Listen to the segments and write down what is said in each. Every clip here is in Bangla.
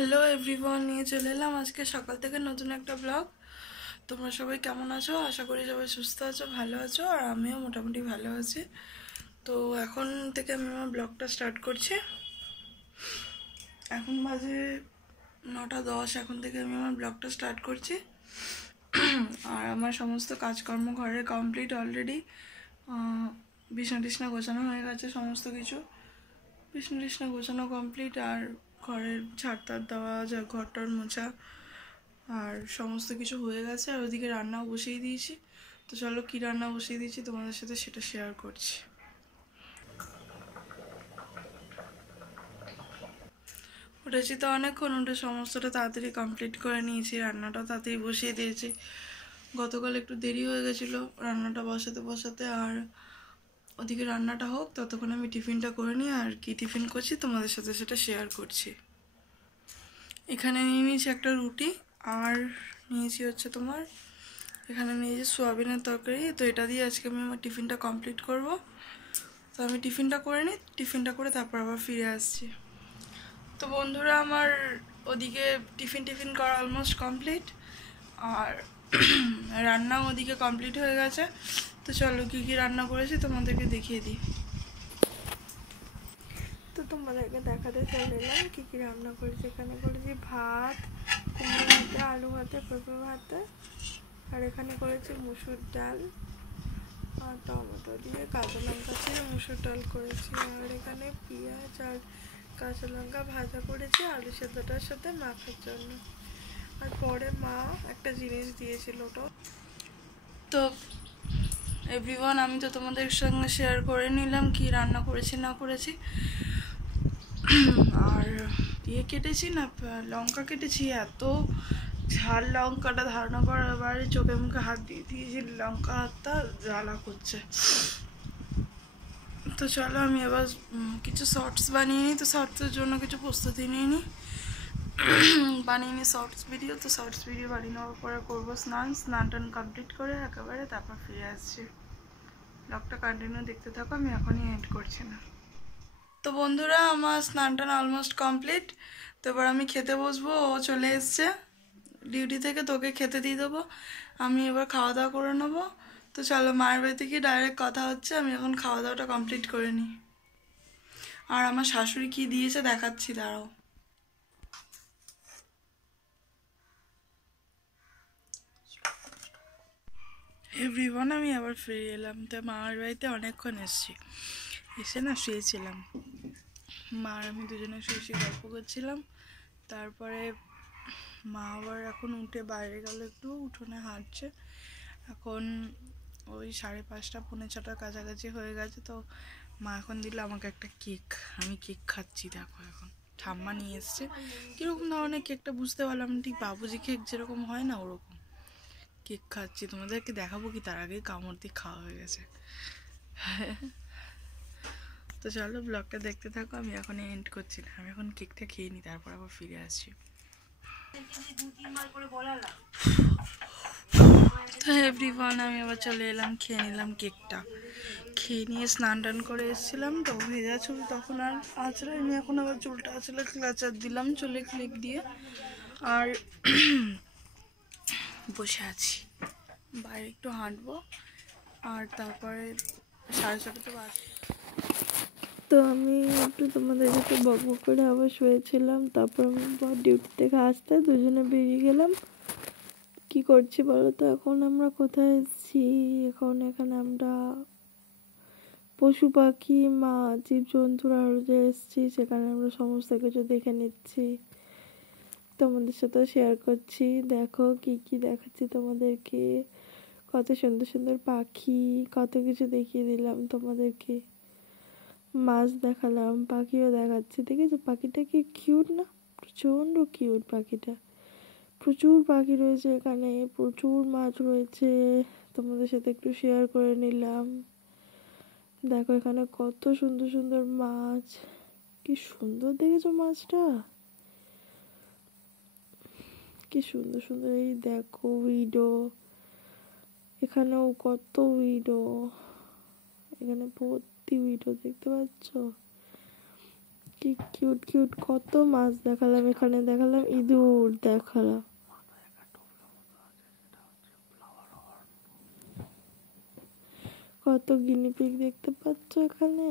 হ্যালো এভরিওয়ান, নিয়ে চলে এলাম আজকে সকাল থেকে নতুন একটা ব্লগ। তোমরা সবাই কেমন আছো? আশা করি সবাই সুস্থ আছো, ভালো আছো, আর আমিও মোটামুটি ভালো আছি। তো এখন থেকে আমি আমার ব্লগটা স্টার্ট করছি। এখন বাজে 9:10। এখন থেকে আমি আমার ব্লগটা স্টার্ট করছি। আর আমার সমস্ত কাজকর্ম ঘরের কমপ্লিট অলরেডি। বিছনা টিছনা গোছানো হয়ে গেছে, সমস্ত কিছু বিছনা টিছনা গোছানো কমপ্লিট। আর ঘরের ঝাড় টাড় দেওয়া, যা ঘরটার মোছা আর সমস্ত কিছু হয়ে গেছে। আর ওদিকে রান্নাও বসিয়ে দিয়েছি। তো চলো কী রান্না বসিয়ে দিয়েছি তোমাদের সাথে সেটা শেয়ার করছি। উঠেছি তো অনেকক্ষণ, উঠে সমস্তটা তাড়াতাড়ি কমপ্লিট করে নিয়েছি, রান্নাটাও তাড়াতাড়ি বসিয়ে দিয়েছি। গতকাল একটু দেরি হয়ে গেছিলো রান্নাটা বসাতে বসাতে। আর ওদিকে রান্নাটা হোক ততক্ষণ আমি টিফিনটা করে নিই। আর কি টিফিন করছি তোমাদের সাথে সেটা শেয়ার করছি। এখানে নিয়ে নিয়েছি একটা রুটি, আর নিয়েছি হচ্ছে তোমার এখানে নিয়েছি সোয়াবিনের তরকারি। তো এটা দিয়ে আজকে আমি আমার টিফিনটা কমপ্লিট করব। তো আমি টিফিনটা করে নিই, টিফিনটা করে তারপর আবার ফিরে আসছি। তো বন্ধুরা, আমার ওদিকে টিফিন করা অলমোস্ট কমপ্লিট, আর রান্নাও ওদিকে কমপ্লিট হয়ে গেছে। তো চলো কী কী রান্না করেছি তোমাদেরকে দেখিয়ে দিই। তো তোমাদেরকে দেখাতে চলে এলাম কী কী রান্না করেছি। এখানে করেছি ভাত, কুমড়ো ভাতে, আলু ভাতে, পেঁপে ভাতে, আর এখানে করেছি মুসুর ডাল আর টমেটো দিয়ে কাঁচা লঙ্কা ছিল মুসুর ডাল করেছি। আর এখানে পেঁয়াজ আর কাঁচা লঙ্কা ভাজা করেছি আলু সেদ্ধটার সাথে মাখার জন্য। আর পরে মা একটা জিনিস দিয়েছিল। তো এভরিওয়ান, আমি তো তোমাদের সঙ্গে শেয়ার করে নিলাম কি রান্না করেছি না করেছি। আর কেটেছি না, লঙ্কা কেটেছি, এত ঝাল লঙ্কাটা ধারণা করার বাইরে, চোখে মুখে হাত দিয়ে দিয়েছি, লঙ্কা হাতটা জ্বালা করছে। তো চলো আমি এবার কিছু শর্টস বানিয়ে নিই। তো শর্টসের জন্য কিছু প্রস্তুতি নিয়ে নিই, বানিয়ে নিই শর্টস ভিডিও। তো শর্টস ভিডিও বানিয়ে নেওয়ার পরে করবো স্নান টান কমপ্লিট করে একেবারে তারপর ফিরে আসছি। ব্লগটা কন্টিনিউ দেখতে থাকো, আমি এখনই এন্ড করছি না। তো বন্ধুরা, আমার স্নান টান অলমোস্ট কমপ্লিট। তো এবার আমি খেতে বসবো। ও চলে এসছে ডিউটি থেকে, তোকে খেতে দিয়ে দেবো। আমি এবার খাওয়া দাওয়া করে নেবো। তো চলো, মায়ের বাড়িতে গিয়ে ডাইরেক্ট কথা হচ্ছে। আমি এখন খাওয়া দাওয়াটা কমপ্লিট করে নিই। আর আমার শাশুড়ি কি দিয়েছে দেখাচ্ছি, দাঁড়াও। এভরিওয়ান, আমি আবার ফিরে এলাম। তো মামার বাড়িতে অনেকক্ষণ এসছি, এসে না শুয়েছিলাম। মা আর আমি দুজনে শুয়ে গল্প করছিলাম। তারপরে মা আবার এখন উঠে বাইরে গেল, একটু উঠোনে হাঁটছে। এখন ওই 5:30 পৌনে 6টার কাছাকাছি হয়ে গেছে। তো মা এখন দিল আমাকে একটা কেক। আমি কেক খাচ্ছি, দেখো। এখন ঠাম্মা নিয়ে এসছে। কীরকম ধরনের কেকটা বুঝতে পারলাম, ঠিক বাবুজি কেক যেরকম হয় না ওরকম কেক খাচ্ছি। তোমাদেরকে দেখাবো কি, তার আগেই কামড় দিয়ে খাওয়া হয়ে গেছে। তো চলো ব্লগটা দেখতে থাকো, আমি এখন এন্ড করছি না। আমি এখন কেকটা খেয়ে নিই, তারপর আবার ফিরে আসছি। এভরিওয়ান, আমি আবার চলে এলাম, খেয়ে নিলাম কেকটা। খেয়ে নিয়ে স্নান টান করে এসেছিলাম, তো ভেজা চুল তখন আর আঁচড়াইনি। এখন আবার চুলটা আসলে ক্লাচার দিলাম চুলে ক্লিপ দিয়ে। আর বসে আছি, বাইরে একটু হাঁটবো। আর তারপরে 6:30 বাজ। তো আমি একটু তোমাদের সাথে বকবক করে আবার শুয়েছিলাম। তারপর আমি ডিউটি থেকে আসতে দুজনে বেরিয়ে গেলাম। কি করছি বলো তো? এখন আমরা কোথায় এসেছি? এখন এখানে আমরা পশু পাখি, মাছ, জীবজন্তুর আরো যে এসেছি, সেখানে আমরা সমস্ত কিছু দেখে নিচ্ছি, তোমাদের সাথে শেয়ার করছি। দেখো কি কি দেখাচ্ছি তোমাদেরকে, কত সুন্দর সুন্দর পাখি, কত কিছু দেখিয়ে দিলাম তোমাদেরকে। মাছ দেখালাম, পাখিও দেখাচ্ছি। দেখেছো পাখিটা কি কিউট না? প্রচন্ড কিউট পাখিটা। প্রচুর পাখি রয়েছে এখানে, প্রচুর মাছ রয়েছে, তোমাদের সাথে একটু শেয়ার করে নিলাম। দেখো এখানে কত সুন্দর সুন্দর মাছ, কি সুন্দর দেখেছো মাছটা, কি সুন্দর সুন্দর। এই দেখো উইডো, এখানেও কত উইডো, এখানে ভর্তি উইডো, দেখতে পাচ্ছ কি কিউট কিউট কত মাছ দেখালাম, এখানে দেখালাম ইঁদুর দেখালাম, কত গিনিপিগ দেখতে পাচ্ছ এখানে,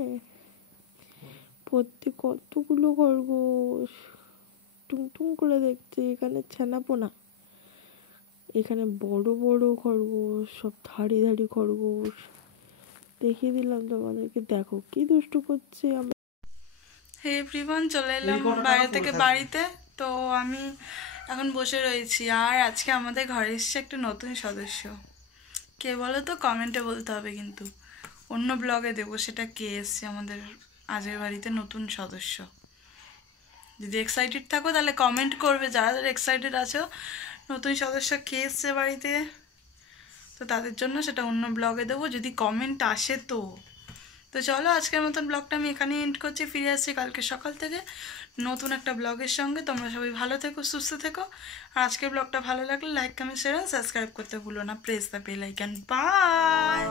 প্রত্যেক কতগুলো খরগোশ টুংটুং করে দেখছে। এখানে ছানাপোনা, এখানে বড় বড় খরগোশ, সব ধাড়ি ধাড়ি খরগোশ দেখিয়ে দিলাম তোমাদেরকে, দেখো কি দুষ্টু করছে। হে এভরিওয়ান, চলে এলাম বাইরে থেকে বাড়িতে। তো আমি এখন বসে রয়েছি, আর আজকে আমাদের ঘরে এসছে একটা নতুন সদস্য। কে বলো তো, কমেন্টে বলতে হবে, কিন্তু অন্য ব্লগে দেবো সেটা কে এসছে আমাদের আজের বাড়িতে নতুন সদস্য। যদি এক্সাইটেড থাকো তাহলে কমেন্ট করবে, যারা যারা এক্সাইটেড আছো নতুন সদস্য কে এসছে বাড়িতে, তো তাদের জন্য সেটা অন্য ব্লগে দেবো যদি কমেন্ট আসে। তো তো চলো, আজকের মতন ব্লগটা আমি এখানেই এন্ড করছি। ফিরে আসছি কালকে সকাল থেকে নতুন একটা ব্লগের সঙ্গে। তোমরা সবাই ভালো থেকো, সুস্থ থেকো। আর আজকের ব্লগটা ভালো লাগলে লাইক, কমেন্ট, শেয়ার আর সাবস্ক্রাইব করতে ভুলো না। Press the bell icon. By.